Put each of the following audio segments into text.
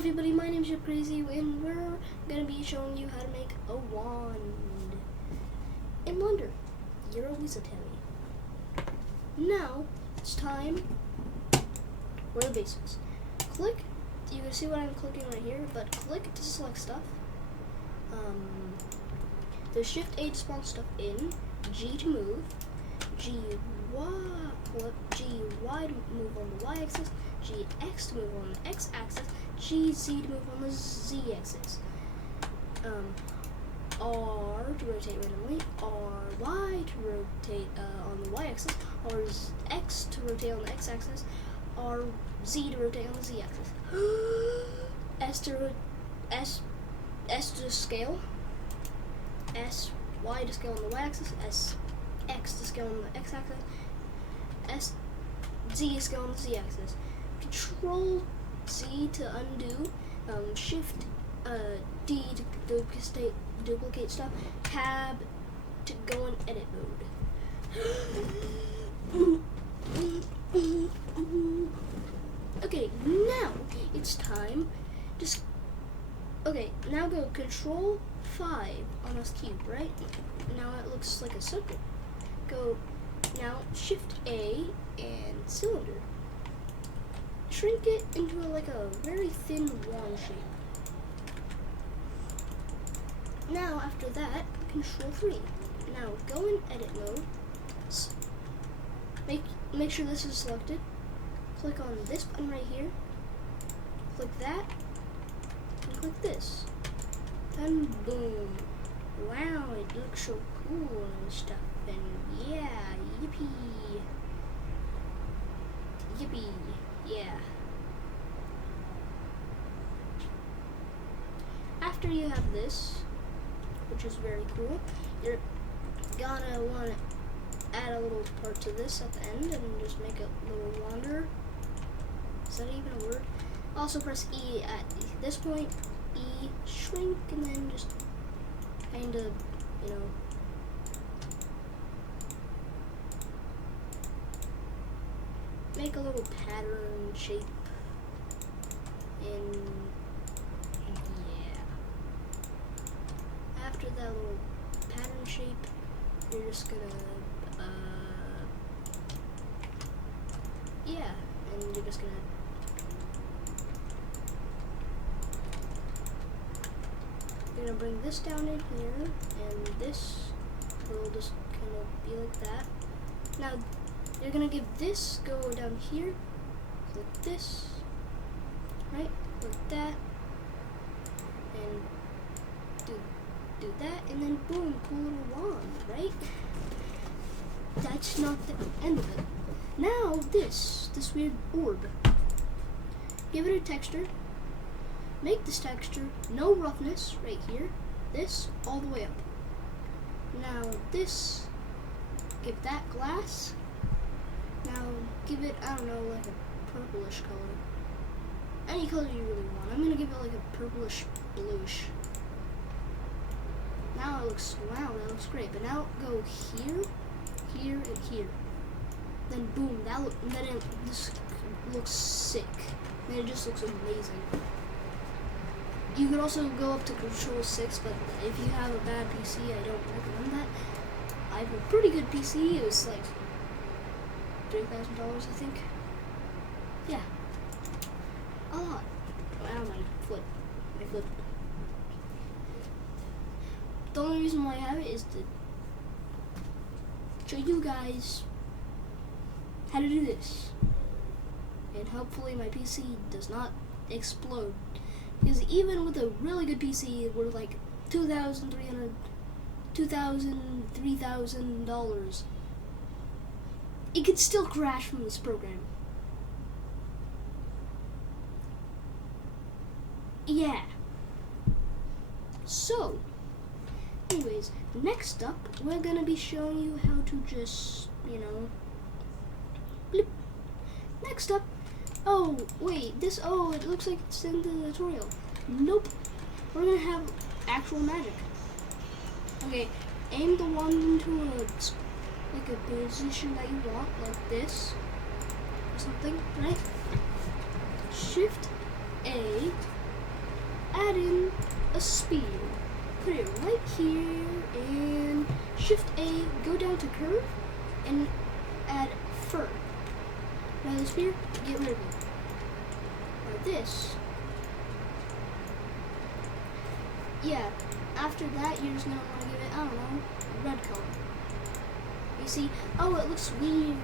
everybody, my name is JPcrazy and we're going to be showing you how to make a wand in Blender. You're always a Tammy. Now, it's time for the basics. Click, you can see what I'm clicking right here, but click to select stuff. The Shift A to spawn stuff in, G to move, G Y to move on the Y-axis, GX to move on the X-axis, GZ to move on the Z-axis, R to rotate randomly, RY to rotate on the Y-axis, RX to rotate on the X-axis, RZ to rotate on the Z-axis, S to scale, SY to scale on the Y-axis, SX to scale on the X-axis, Z to scale on the Z-axis. Control Z to undo, Shift D to duplicate stuff, Tab to go in edit mode. Okay, now it's time. Now go Control 5 on this cube, right? Now it looks like a circle. Go now Shift A and cylinder. Shrink it into like a very thin wand shape. Now after that, Control 3. Now go in edit mode. Make sure this is selected. Click on this button right here. Click that. And click this. Then boom. Wow, it looks so cool and stuff. And yeah, yippee. Yippee. Yeah. After you have this, which is very cool, you're gonna want to add a little part to this at the end and just make a little wander. Is that even a word? Also press E at this point, E, shrink, and then just kind of, make a little pattern shape. And yeah. After that little pattern shape, you're just gonna, and you're just gonna bring this down in here, and this will just kind of be like that. Now, you're gonna give this go down here, like this, right? Like that, and do that, and then boom, cool little wand, right? That's not the end of it. Now this weird orb. Give it a texture. Make this texture no roughness right here. This all the way up. Now this, give that glass. Now give it, I don't know, like a purplish color. Any color you really want. I'm gonna give it like a purplish bluish. Now it looks, wow, that looks great. But now go here, here, and here. Then boom, this looks sick. And it just looks amazing. You could also go up to Control 6, but if you have a bad PC, I don't recommend that. I have a pretty good PC. It was like $3,000, I think. Yeah, a lot. Wow, my foot. The only reason why I have it is to show you guys how to do this, and hopefully my PC does not explode. Because even with a really good PC worth like $3,000, it could still crash from this program. Yeah. So, anyways, next up, we're gonna be showing you how to just, blip. Next up, oh, wait, it looks like it's in the tutorial. Nope. We're gonna have actual magic. Okay, aim the wand into a position that you want, like this, or something, right? Shift A, add in a spear. Put it right here and Shift A, go down to curve and add fur. Now the spear, get rid of it. Now this, yeah, after that you're just gonna want to give it, I don't know, red color. You see, oh, it looks weird,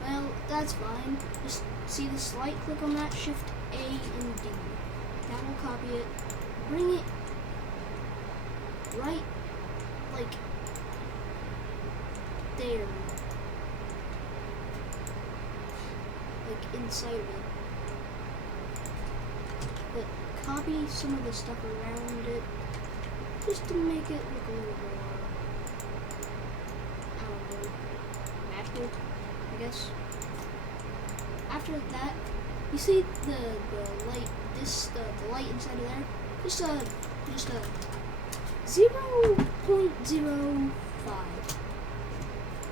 Well, that's fine. Just see the slight click on that, Shift A and D. That will copy it, bring it right, like, there. Like, inside of it. But copy some of the stuff around it, just to make it look a little more, I don't know, natural, I guess. After that, you see the light, the light inside of there? Just 0.05.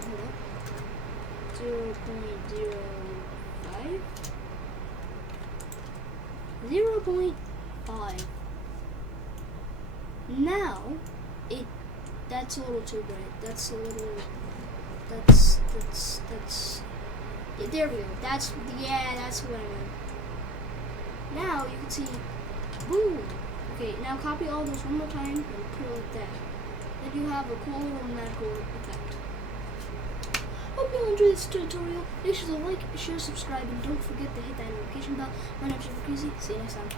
Hold up. 0.05. 0.5. Now, that's a little too bright. That's a little, that's, yeah, there we go. That's what I meant. Now, you can see, boom. Okay, now copy all those one more time and put it like that. Then you have a cool little magical effect. Hope you enjoyed this tutorial. Make sure to like, share, subscribe, and don't forget to hit that notification bell. My name is JPcrazy. See you next time.